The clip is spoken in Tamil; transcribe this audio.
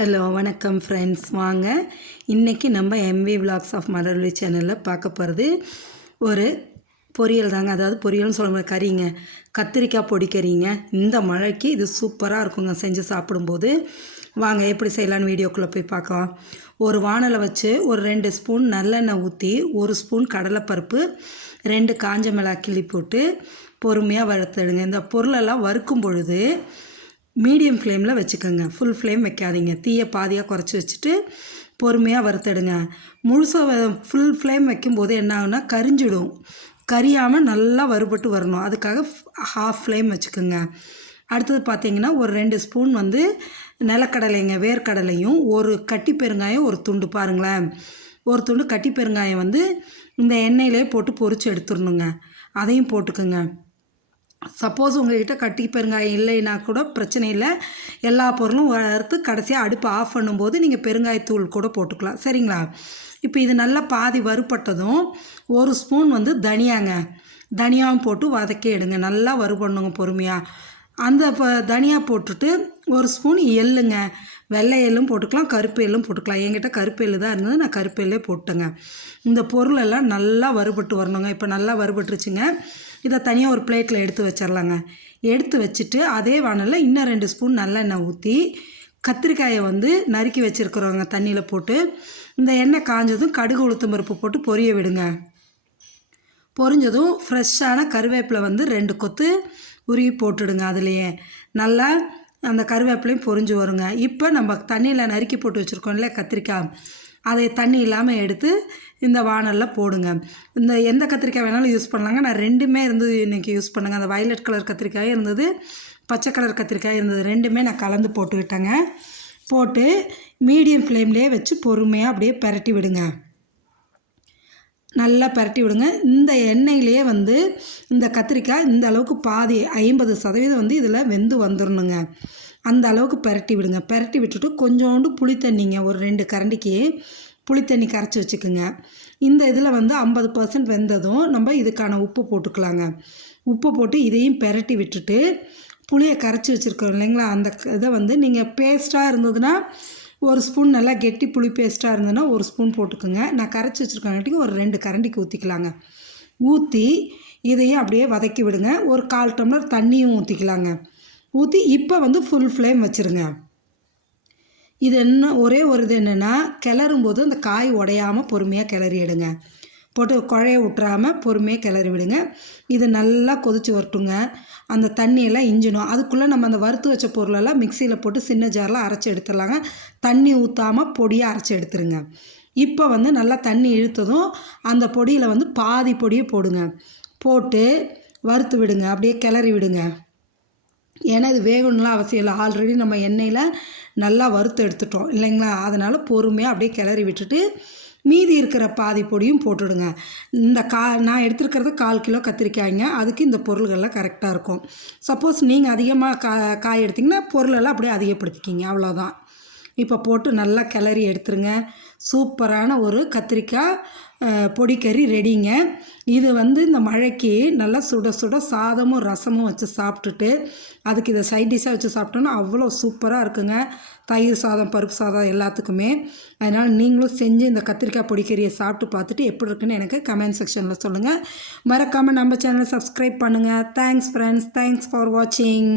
ஹலோ வணக்கம் ஃப்ரெண்ட்ஸ். வாங்க இன்றைக்கி நம்ம எம்வி விலாக்ஸ் ஆஃப் மலர்விழி சேனலில் பார்க்க போகிறது ஒரு பொரியல் தாங்க. அதாவது பொரியல்னு சொல்ல கறிங்க, கத்திரிக்காய் பொடி கறிங்க. இந்த மழைக்கு இது சூப்பராக இருக்குங்க செஞ்சு சாப்பிடும்போது. வாங்க எப்படி செய்யலான்னு வீடியோக்குள்ளே போய் பார்க்கலாம். ஒரு வானலை வச்சு ஒரு 2 ஸ்பூன் நல்லெண்ணெய் ஊற்றி 1 ஸ்பூன் கடலைப்பருப்பு 2 காஞ்ச மிளகாய் கிள்ளி போட்டு பொறுமையாக வறுத்துடுங்க. இந்த பொருளெல்லாம் வறுக்கும் பொழுது மீடியம் ஃப்ளேமில் வச்சுக்கோங்க, ஃபுல் ஃப்ளேம் வைக்காதீங்க. தீயை பாதியாக குறைச்சி வச்சுட்டு பொறுமையாக வறுத்துடுங்க. முழுசாக ஃபுல் ஃப்ளேம் வைக்கும்போது என்ன ஆகுனா கரிஞ்சிடும். கரியாமல் நல்லா வறுபட்டு வரணும், அதுக்காக ஹாஃப் ஃப்ளேம் வச்சுக்கோங்க. அடுத்தது பார்த்திங்கன்னா ஒரு 2 ஸ்பூன் நிலக்கடலைங்க, வேர்க்கடலையும் ஒரு கட்டி பெருங்காயம் ஒரு துண்டு பாருங்களேன். ஒரு துண்டு கட்டி பெருங்காயம் இந்த எண்ணெயிலே போட்டு பொரித்து எடுத்துடணுங்க. அதையும் போட்டுக்கோங்க. சப்போஸ் உங்கள்கிட்ட கட்டி பெருங்காயம் இல்லைன்னா கூட பிரச்சனை இல்லை. எல்லா பொருளும் வறுத்து கடைசியாக அடுப்பை ஆஃப் பண்ணும்போது நீங்கள் பெருங்காயத்தூள் கூட போட்டுக்கலாம், சரிங்களா? இப்போ இது நல்லா பாதி வறுபட்டதும் 1 ஸ்பூன் தனியாங்க, தனியாவும் போட்டு வதக்கி எடுங்க. நல்லா வறுபடணுங்க பொறுமையாக. அந்த தனியாக போட்டுட்டு 1 ஸ்பூன் எள்ளுங்க, வெள்ளை எள்ளும் போட்டுக்கலாம், கருப்பு எள்ளும் போட்டுக்கலாம். என்கிட்ட கருப்பு எள்ளு தான் இருந்தது, நான் கருப்பு எள்ளே போட்டேங்க. இந்த பொருளெல்லாம் நல்லா வறுபட்டு வரணுங்க. இப்போ நல்லா வறுபட்டுருச்சுங்க. இதை தனியாக ஒரு பிளேட்டில் எடுத்து வச்சிடலாங்க. எடுத்து வச்சுட்டு அதே வானலில் இன்னும் 2 ஸ்பூன் நல்லெண்ணெய் ஊற்றி கத்திரிக்காயை நறுக்கி வச்சுருக்குறவங்க தண்ணியில் போட்டு இந்த எண்ணெய் காஞ்சதும் கடுகு உளுத்தம் பருப்பு போட்டு பொரிய விடுங்க. பொரிஞ்சதும் ஃப்ரெஷ்ஷான கருவேப்பிலை 2 கொத்து உருவி போட்டுடுங்க. அதுலேயே நல்லா அந்த கருவேப்பிலையும் பொரிஞ்சு வருங்க. இப்போ நம்ம தண்ணியில் நறுக்கி போட்டு வச்சுருக்கோம்ல கத்திரிக்காய், அதை தண்ணி இல்லாமல் எடுத்து இந்த வானலில் போடுங்க. இந்த எந்த கத்திரிக்காய் வேணாலும் யூஸ் பண்ணலாங்க. நான் 2மே இன்றைக்கி யூஸ் பண்ணுங்க. அந்த வயலட் கலர் கத்திரிக்காயும் இருந்தது, பச்சை கலர் கத்திரிக்காய் இருந்தது. 2மே நான் கலந்து போட்டு விட்டேங்க. போட்டு மீடியம் ஃப்ளேம்லேயே வச்சு பொறுமையாக அப்படியே பரட்டி விடுங்க. நல்லா பரட்டி விடுங்க. இந்த எண்ணெயிலேயே இந்த கத்திரிக்காய் இந்த அளவுக்கு பாதி 50% இதில் வெந்து வந்துடணுங்க. அந்த அளவுக்கு பரட்டி விடுங்க. பரட்டி விட்டுட்டு கொஞ்சோண்டு புளி தண்ணிங்க, ஒரு 2 கரண்டிக்கு புளித்தண்ணி கரைச்சி வச்சுக்கோங்க. இந்த இதில் 50% வெந்ததும் நம்ம இதுக்கான உப்பு போட்டுக்கலாங்க. உப்பு போட்டு இதையும் பரட்டி விட்டுட்டு புளியை கரைச்சி வச்சுருக்கோம் இல்லைங்களா, அந்த இதை நீங்கள் பேஸ்ட்டாக இருந்ததுன்னா 1 ஸ்பூன், நல்லா கெட்டி புளி பேஸ்ட்டாக இருந்ததுன்னா 1 ஸ்பூன் போட்டுக்கோங்க. நான் கரைச்சி வச்சுருக்கேன் ஒரு 2 கரண்டிக்கு ஊற்றிக்கலாங்க. ஊற்றி இதையும் அப்படியே வதக்கி விடுங்க. ஒரு 1/4 டம்ளர் தண்ணியும் ஊற்றிக்கலாங்க. ஊற்றி இப்போ ஃபுல் ஃப்ளேம் வச்சுருங்க. இது ஒரே ஒரு இது என்னென்னா, கிளறும்போது அந்த காய் உடையாமல் பொறுமையாக கிளறி எடுங்க. போட்டு குழைய விட்டுறாமல் பொறுமையாக கிளறி விடுங்க. இது நல்லா கொதித்து வரட்டுங்க. அந்த தண்ணியெல்லாம் இஞ்சிடும். அதுக்குள்ளே நம்ம அந்த வறுத்து வச்ச பொருளெல்லாம் மிக்சியில் போட்டு சின்ன ஜாரில் அரைச்சி எடுத்துடலாங்க. தண்ணி ஊற்றாமல் பொடியாக அரைச்சி எடுத்துருங்க. இப்போ நல்லா தண்ணி இழுத்ததும் அந்த பொடியில் பாதி பொடியை போடுங்க. போட்டு வறுத்து விடுங்க, அப்படியே கிளறி விடுங்க. ஏன்னா இது வேகணும்லாம் அவசியம் இல்லை, ஆல்ரெடி நம்ம எண்ணெயில் நல்லா வறுத்து எடுத்துட்டோம் இல்லைங்களா. அதனால் பொறுமையாக அப்படியே கிளறி விட்டுட்டு மீதி இருக்கிற பாதி பொடியும் போட்டுடுங்க. இந்த நான் எடுத்துருக்கிறது 1/4 கிலோ கத்திரிக்காய்ங்க. அதுக்கு இந்த பொருள்கள்லாம் கரெக்டாக இருக்கும். சப்போஸ் நீங்கள் அதிகமாக காய் எடுத்திங்கன்னா பொருளெல்லாம் அப்படியே அதிகப்படுத்திக்கிங்க, அவ்வளோதான். இப்போ போட்டு நல்லா கிளறி எடுத்துருங்க. சூப்பரான ஒரு கத்திரிக்காய் பொடிக்கறி ரெடிங்க. இது இந்த மழைக்கு நல்லா சுட சுட சாதமும் ரசமும் வச்சு சாப்பிட்டுட்டு அதுக்கு இதை சைட் டிஷ்ஷாக வச்சு சாப்பிட்டோன்னா அவ்வளோ சூப்பராக இருக்குங்க. தயிர் சாதம், பருப்பு சாதம் எல்லாத்துக்குமே. அதனால் நீங்களும் செஞ்சு இந்த கத்திரிக்காய் பொடிக்கறியை சாப்பிட்டு பார்த்துட்டு எப்படி இருக்குன்னு எனக்கு கமெண்ட் செக்ஷனில் சொல்லுங்கள். மறக்காமல் நம்ம சேனலை சப்ஸ்கிரைப் பண்ணுங்கள். தேங்க்ஸ் ஃப்ரெண்ட்ஸ், தேங்க்ஸ் ஃபார் வாட்சிங்.